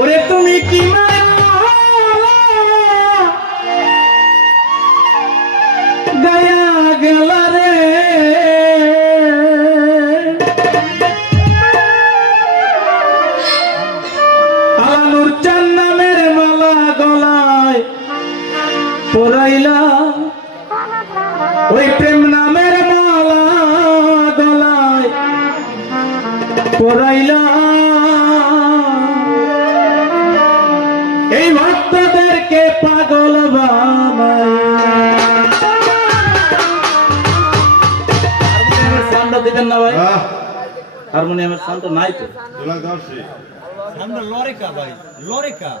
ওরে তুমি কি গেলা রে। আলানুর মালা গলায় পরাইলা। ওই প্রেম নামের মালা গলায় পরাইলা। এই ভক্তদেরকে পাগল হারমোনিয়ামের সাউন্ডটা দিবেন না ভাই? হারমোনিয়ামের সাউন্ডটা নাই তো। আমরা লরেকা ভাই লরেকা।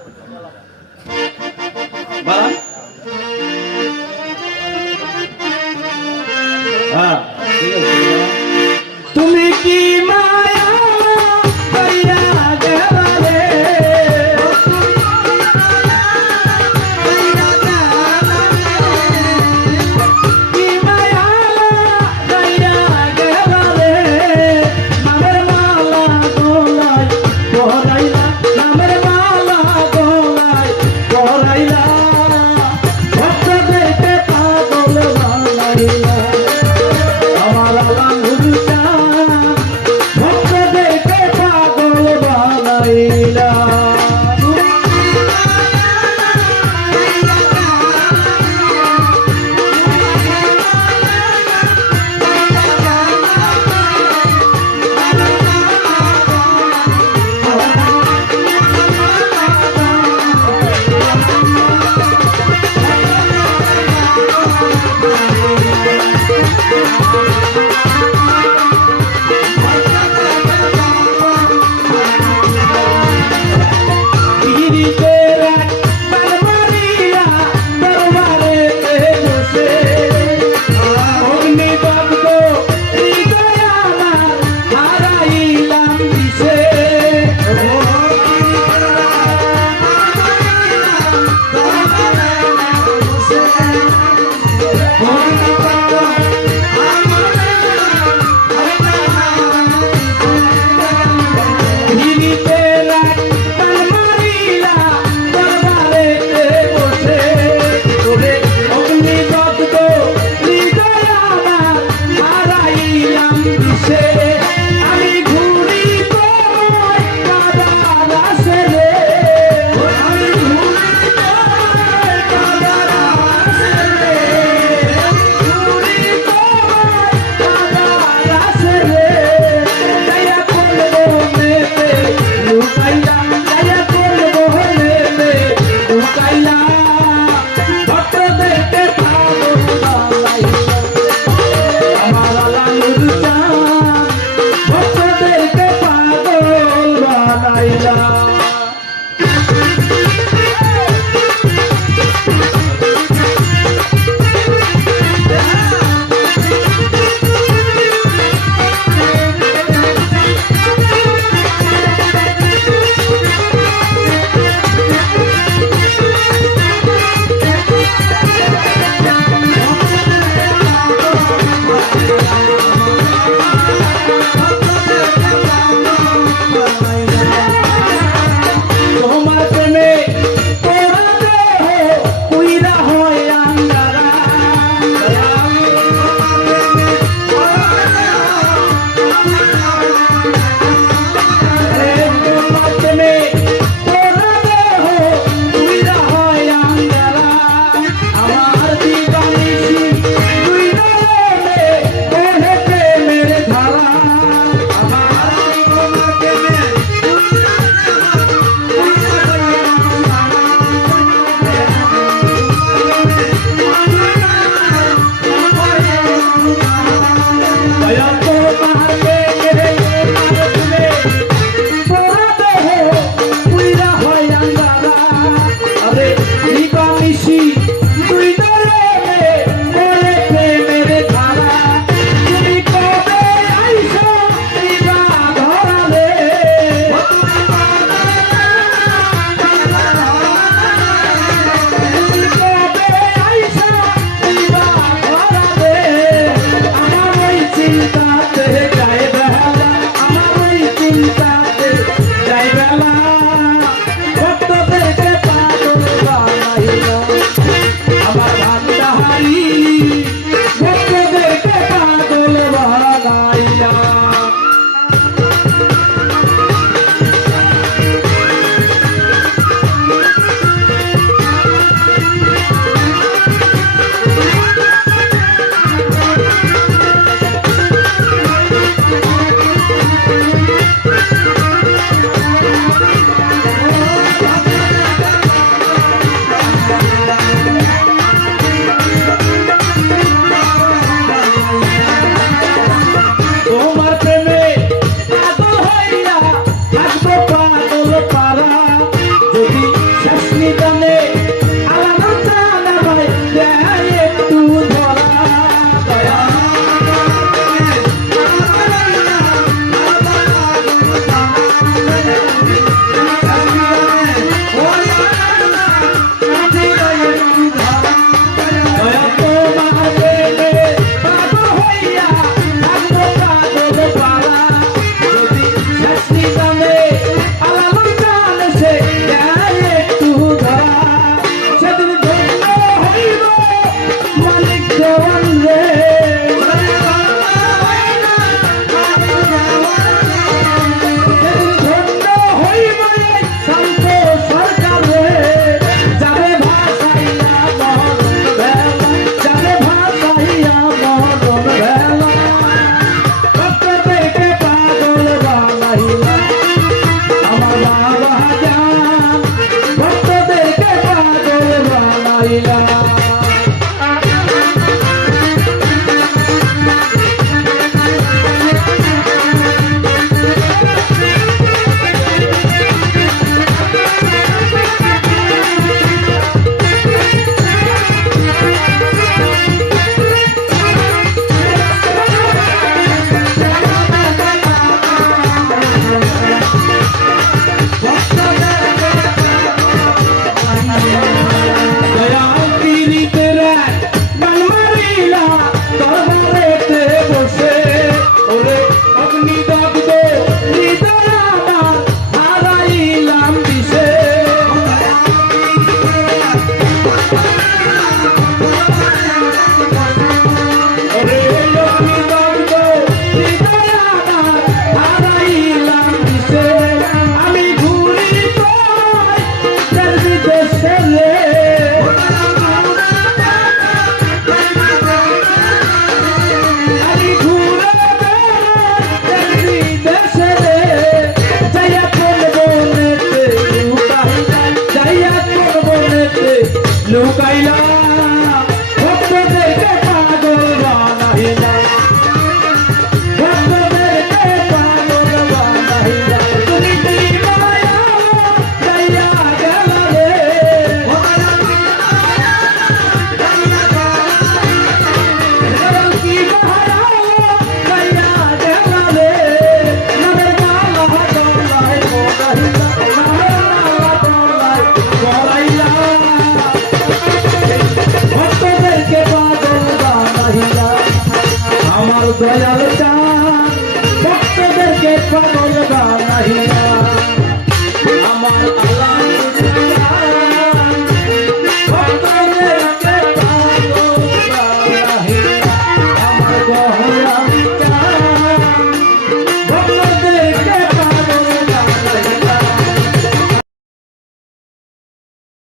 Thank you.